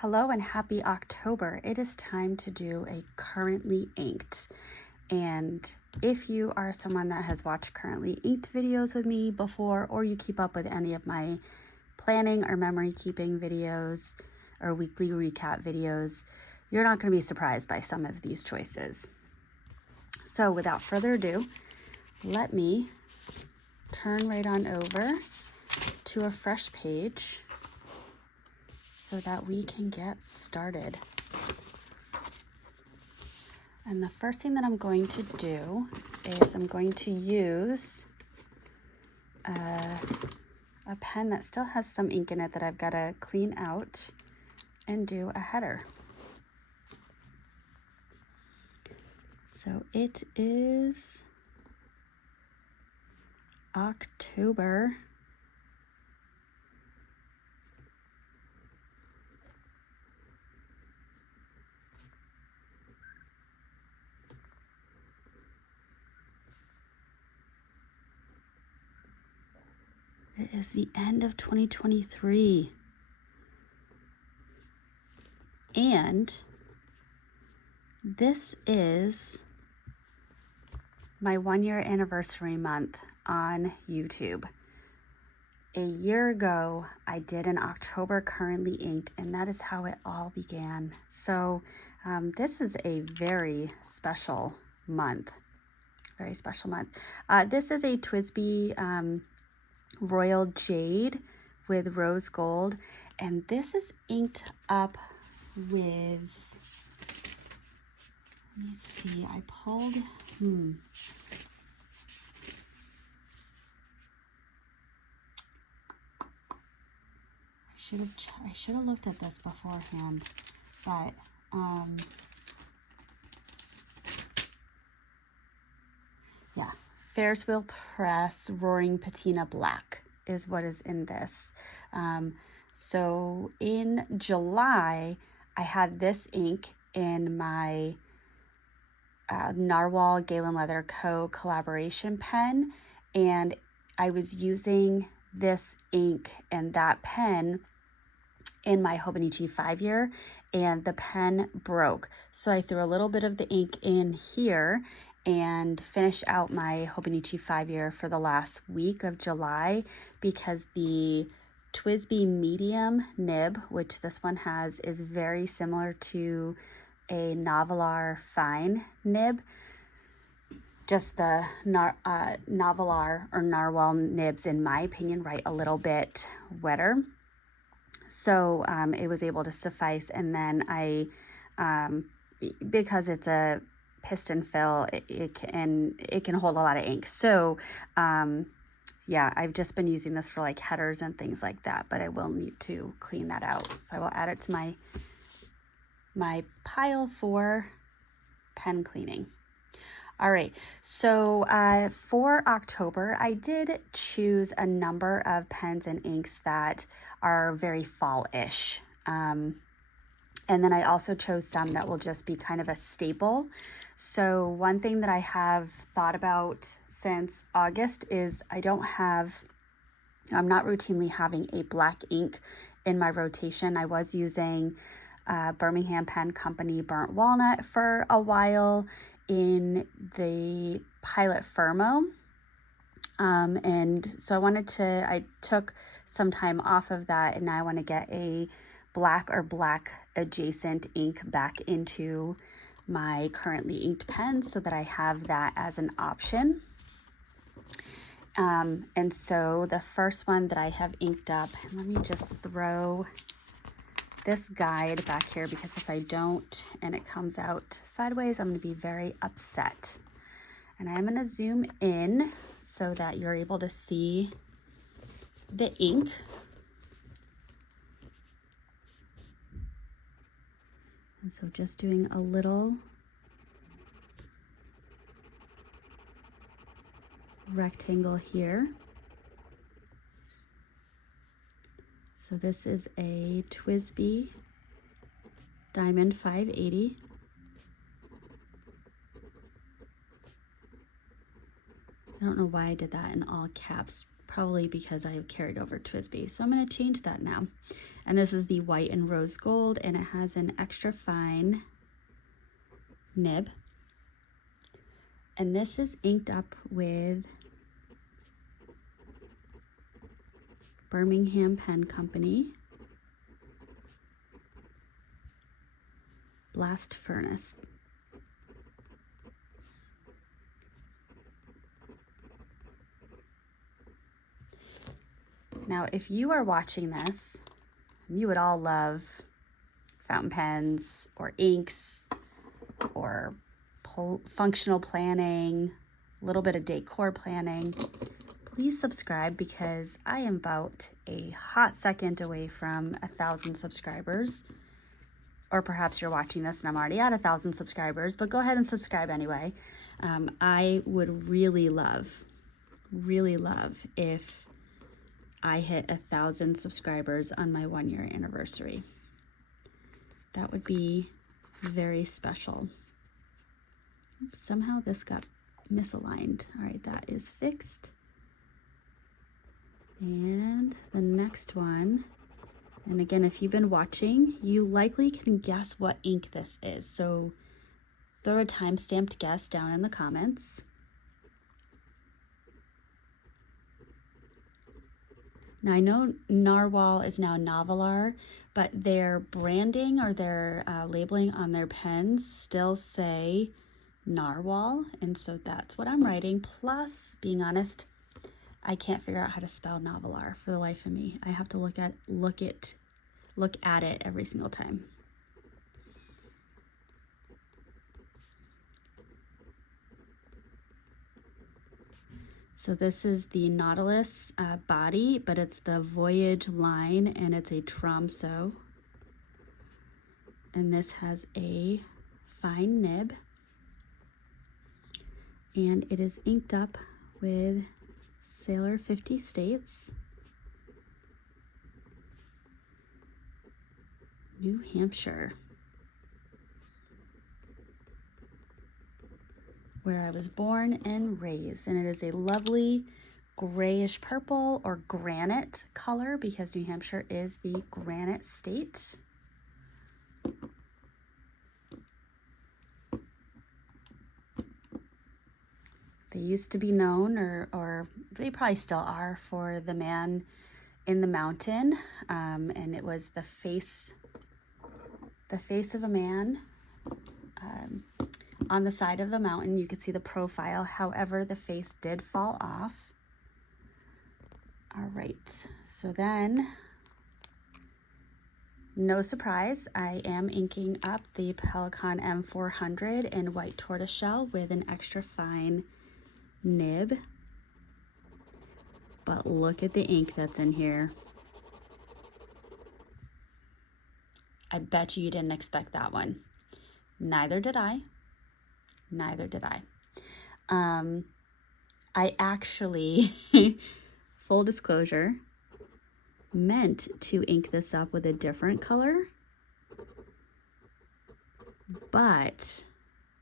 Hello and happy October. It is time to do a currently inked. And if you are someone that has watched currently inked videos with me before, or you keep up with any of my planning or memory keeping videos or weekly recap videos, you're not going to be surprised by some of these choices. So without further ado, let me turn right on over to a fresh page so that we can get started. And the first thing that I'm going to do is I'm going to use a pen that still has some ink in it that I've got to clean out and do a header. So it is October. It is the end of 2023. And this is my 1-year anniversary month on YouTube. A year ago, I did an October currently inked, and that is how it all began. So this is a very special month. Very special month. This is a TWSBI Royal Jade with rose gold, and this is inked up with, let me see, I pulled, I should have looked at this beforehand, but yeah, Ferris Wheel Press Roaring Patina Black is what is in this. So in July, I had this ink in my Narwhal Galen Leather Co. collaboration pen, and I was using this ink and that pen in my Hobonichi 5-year, and the pen broke. So I threw a little bit of the ink in here and finished out my Hobonichi 5-year for the last week of July, because the TWSBI medium nib, which this one has, is very similar to a Novelar fine nib. Just the Novelar or Narwhal nibs, in my opinion, write a little bit wetter. So it was able to suffice. And then I, because it's a piston fill, it can hold a lot of ink. So yeah, I've just been using this for like headers and things like that, but I will need to clean that out. So I will add it to my pile for pen cleaning. All right, so for October, I did choose a number of pens and inks that are very fall-ish. And then I also chose some that will just be kind of a staple. So one thing that I have thought about since August is I'm not routinely having a black ink in my rotation. I was using Birmingham Pen Company Burnt Walnut for a while in the Pilot Firmo. And so I took some time off of that, and now I want to get a black or black adjacent ink back into my currently inked pens so that I have that as an option. And so the first one that I have inked up, and let me just throw this guide back here, because if I don't and it comes out sideways, I'm going to be very upset. And I'm going to zoom in so that you're able to see the ink. And so just doing a little rectangle here. So this is a TWSBI Diamond 580. I don't know why I did that in all caps, probably because I have carried over to his base. So I'm going to change that now. And this is the white and rose gold, and it has an extra fine nib. And this is inked up with Birmingham Pen Company, Blast Furnace. Now, if you are watching this, you would all love fountain pens or inks or functional planning, a little bit of decor planning. Please subscribe, because I am about a hot second away from 1,000 subscribers. Or perhaps you're watching this and I'm already at 1,000 subscribers, but go ahead and subscribe anyway. I would really love if I hit 1,000 subscribers on my 1-year anniversary. That would be very special. Oops, somehow this got misaligned. All right, that is fixed. And the next one, and again, if you've been watching, you likely can guess what ink this is. So throw a time-stamped guess down in the comments. Now, I know Narwhal is now Novelar, but their branding or their labeling on their pens still say Narwhal, and so that's what I'm writing. Plus, being honest, I can't figure out how to spell Novelar for the life of me. I have to look at it every single time. So this is the Nautilus body, but it's the Voyage line, and it's a Tromso. And this has a fine nib. And it is inked up with Sailor 50 States, New Hampshire, where I was born and raised. And it is a lovely grayish purple or granite color, because New Hampshire is the granite state. They used to be known, or they probably still are, for the man in the mountain, and it was the face of a man on the side of the mountain. You could see the profile. However, the face did fall off. All right, so then, no surprise, I am inking up the Pelikan M400 in white tortoiseshell with an extra fine nib. But look at the ink that's in here. I bet you didn't expect that one. Neither did I. Neither did I. I actually, full disclosure, meant to ink this up with a different color, but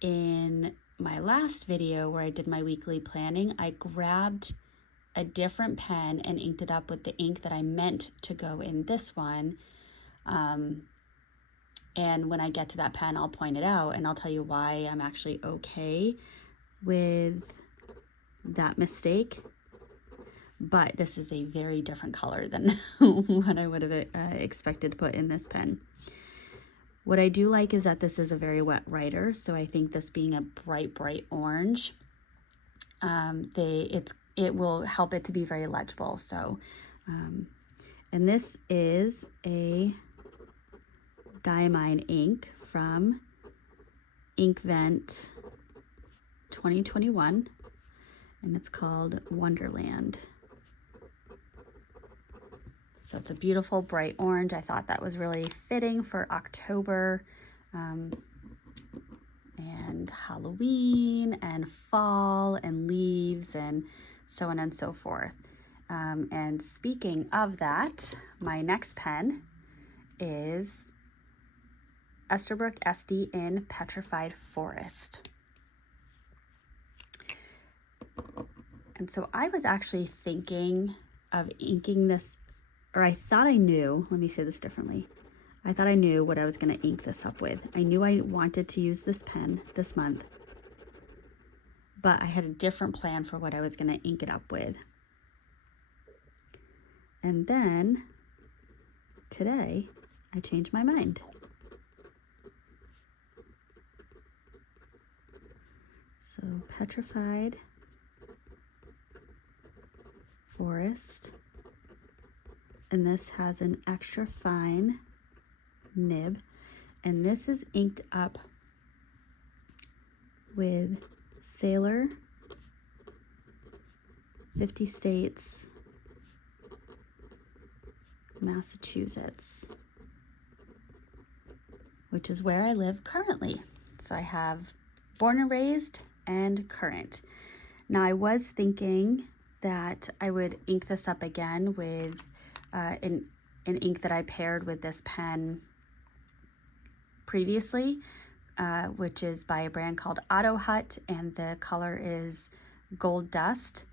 in my last video where I did my weekly planning, I grabbed a different pen and inked it up with the ink that I meant to go in this one. And when I get to that pen, I'll point it out and I'll tell you why I'm actually okay with that mistake. But this is a very different color than what I would have expected to put in this pen. What I do like is that this is a very wet writer, so I think this being a bright orange, it will help it to be very legible. So, and this is a Diamine ink from Inkvent 2021, and it's called Wonderland. So it's a beautiful bright orange. I thought that was really fitting for October and Halloween and fall and leaves and so on and so forth. And speaking of that, my next pen is Esterbrook SD in Petrified Forest. And so I was actually thinking of inking this, or I thought I knew, let me say this differently. I thought I knew what I was going to ink this up with. I knew I wanted to use this pen this month, but I had a different plan for what I was going to ink it up with. And then today I changed my mind. So Petrified Forest, and this has an extra fine nib, and this is inked up with Sailor 50 States, Massachusetts, which is where I live currently. So I have Born and Raised and Current. Now I was thinking that I would ink this up again with an ink that I paired with this pen previously, which is by a brand called Auto Hut, and the color is Gold Dust.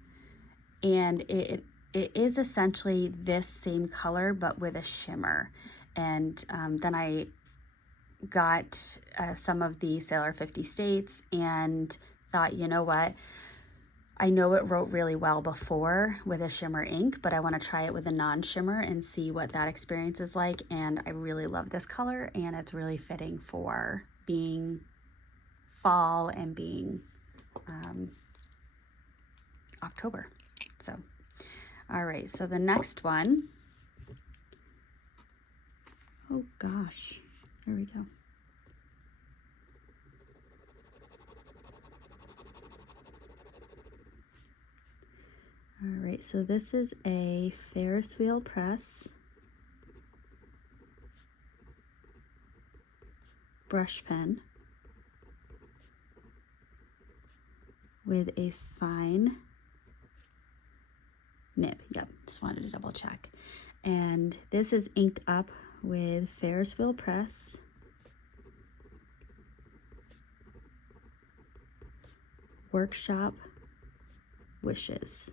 And it is essentially this same color but with a shimmer. And then I got some of the Sailor 50 States and thought, you know what, I know it wrote really well before with a shimmer ink, but I want to try it with a non-shimmer and see what that experience is like. And I really love this color, and it's really fitting for being fall and being October. So, all right, so the next one, oh gosh, there we go. All right, so this is a Ferris wheel press brush pen with a fine nib. Yep, just wanted to double check. And this is inked up with Ferris wheel press, Workshop Wishes.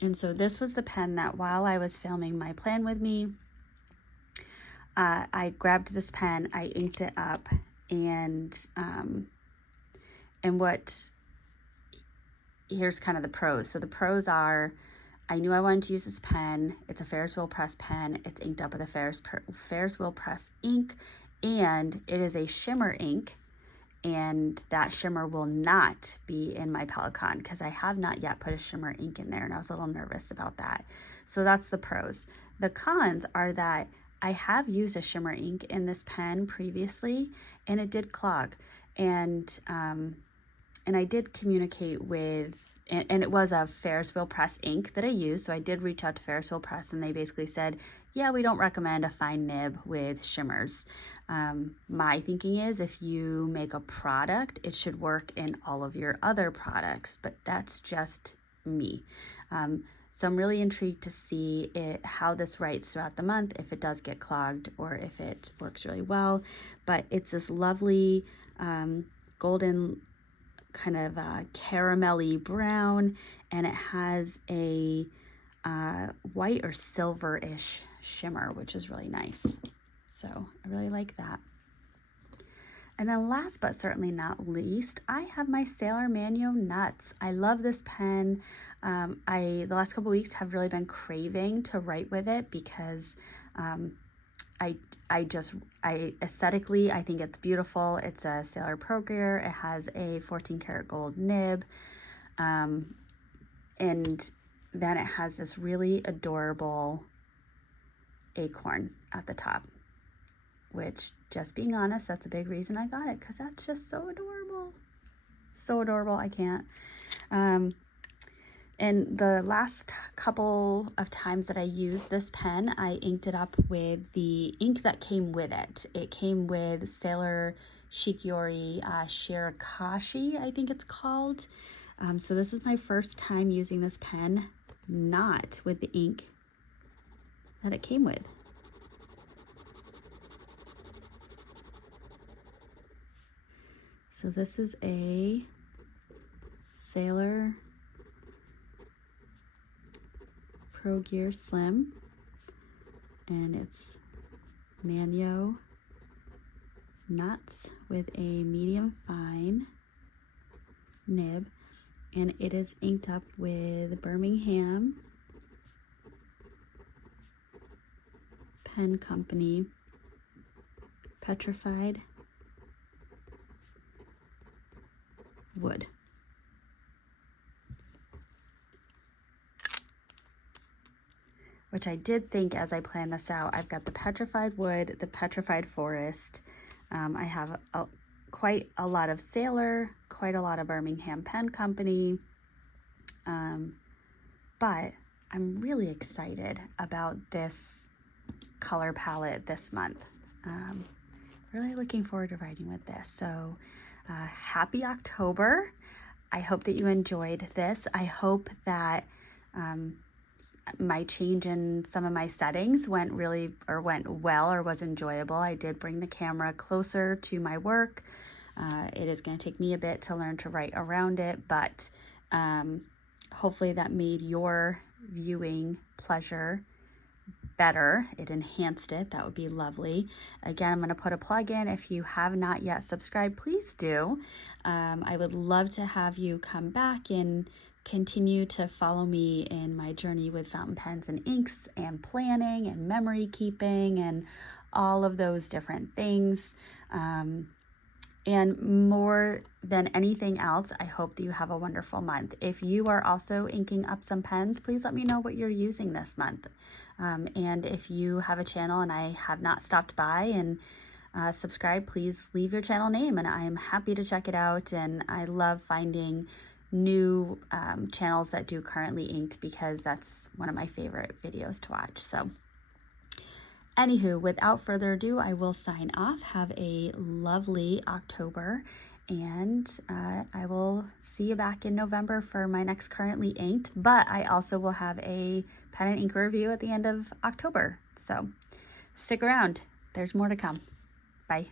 And so this was the pen that while I was filming my plan with me, I grabbed this pen, I inked it up, and here's kind of the pros. So the pros are, I knew I wanted to use this pen. It's a Ferris wheel press pen. It's inked up with a Ferris wheel press ink, and it is a shimmer ink. And that shimmer will not be in my Pelikan because I have not yet put a shimmer ink in there, and I was a little nervous about that. So that's the pros. The cons are that I have used a shimmer ink in this pen previously, and it did clog. And I did communicate with, and it was a Ferris wheel press ink that I used, so I did reach out to Ferris wheel press, and they basically said, yeah, we don't recommend a fine nib with shimmers. My thinking is if you make a product, it should work in all of your other products, but that's just me. So I'm really intrigued to see how this writes throughout the month, if it does get clogged or if it works really well. But it's this lovely golden kind of caramelly brown, and it has a white or silver-ish shimmer, which is really nice. So I really like that. And then last but certainly not least, I have my Sailor Mano Nuts. I love this pen. The last couple weeks have really been craving to write with it because I aesthetically, I think it's beautiful. It's a Sailor Pro Gear. It has a 14 karat gold nib. And then it has this really adorable acorn at the top, which, just being honest, that's a big reason I got it, because that's just so adorable. So adorable, I can't. And the last couple of times that I used this pen, I inked it up with the ink that came with it. It came with Sailor Shikiori Shirakashi, I think it's called. So this is my first time using this pen not with the ink that it came with. So this is a Sailor Pro Gear Slim, and it's Manyo nuts with a medium fine nib, and it is inked up with Birmingham Pen Company petrified wood. Which I did think as I planned this out. I've got the petrified wood, the petrified forest. I have quite a lot of Sailor, quite a lot of Birmingham Pen Company. But I'm really excited about this color palette this month. Really looking forward to writing with this. So happy October. I hope that you enjoyed this. I hope that my change in some of my settings went well or was enjoyable. I did bring the camera closer to my work. It is going to take me a bit to learn to write around it, but hopefully that made your viewing pleasure better. It enhanced it. That would be lovely. Again, I'm going to put a plug in. If you have not yet subscribed, please do. I would love to have you come back and continue to follow me in my journey with fountain pens and inks and planning and memory keeping and all of those different things. And more than anything else, I hope that you have a wonderful month. If you are also inking up some pens, please let me know what you're using this month. And if you have a channel and I have not stopped by and subscribed, please leave your channel name and I am happy to check it out. And I love finding new channels that do currently inked because that's one of my favorite videos to watch. So anywho, without further ado, I will sign off. Have a lovely October, and I will see you back in November for my next currently inked, but I also will have a pen and ink review at the end of October. So stick around. There's more to come. Bye.